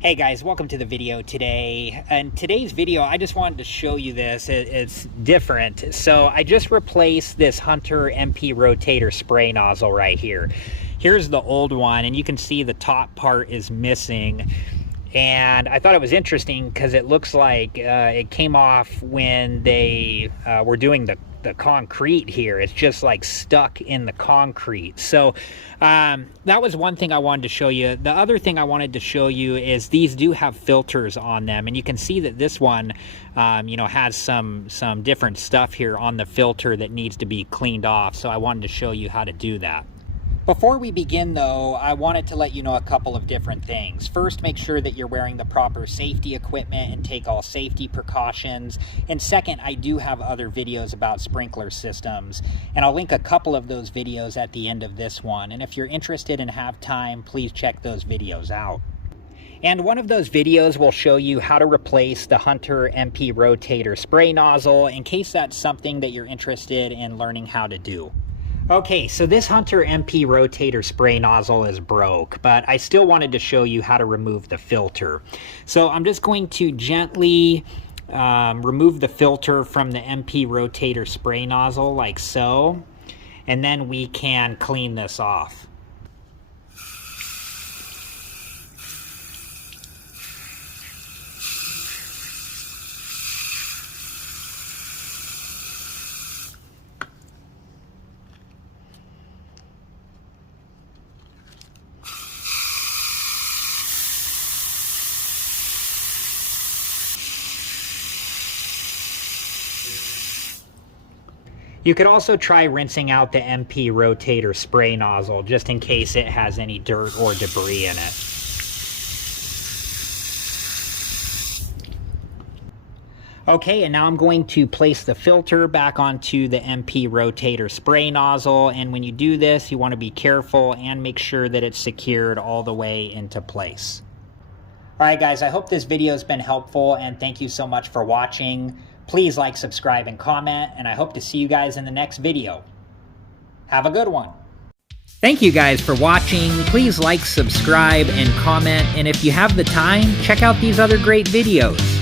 Hey guys, welcome to the video today. In today's video, I just wanted to show you this. It's different. So I just replaced this Hunter MP Rotator spray nozzle right here. Here's the old one, and you can see the top part is missing. And I thought it was interesting because it looks like it came off when they were doing the concrete here. It's just like stuck in the concrete. So that was one thing I wanted to show you. The other thing I wanted to show you is these do have filters on them, and you can see that this one has some different stuff here on the filter that needs to be cleaned off. So I wanted to show you how to do that. Before we begin though, I wanted to let you know a couple of different things. First, make sure that you're wearing the proper safety equipment and take all safety precautions. And second, I do have other videos about sprinkler systems, and I'll link a couple of those videos at the end of this one. And if you're interested and have time, please check those videos out. And one of those videos will show you how to replace the Hunter MP Rotator spray nozzle, in case that's something that you're interested in learning how to do. Okay, so this Hunter MP Rotator spray nozzle is broke, but I still wanted to show you how to remove the filter. So I'm just going to gently remove the filter from the MP Rotator spray nozzle like so, and then we can clean this off. You could also try rinsing out the MP Rotator spray nozzle just in case it has any dirt or debris in it. Okay, and now I'm going to place the filter back onto the MP Rotator spray nozzle, and when you do this, you want to be careful and make sure that it's secured all the way into place. Alright guys, I hope this video has been helpful, and thank you so much for watching. Please like, subscribe, and comment, and I hope to see you guys in the next video. Have a good one. Thank you guys for watching. Please like, subscribe, and comment, and if you have the time, check out these other great videos.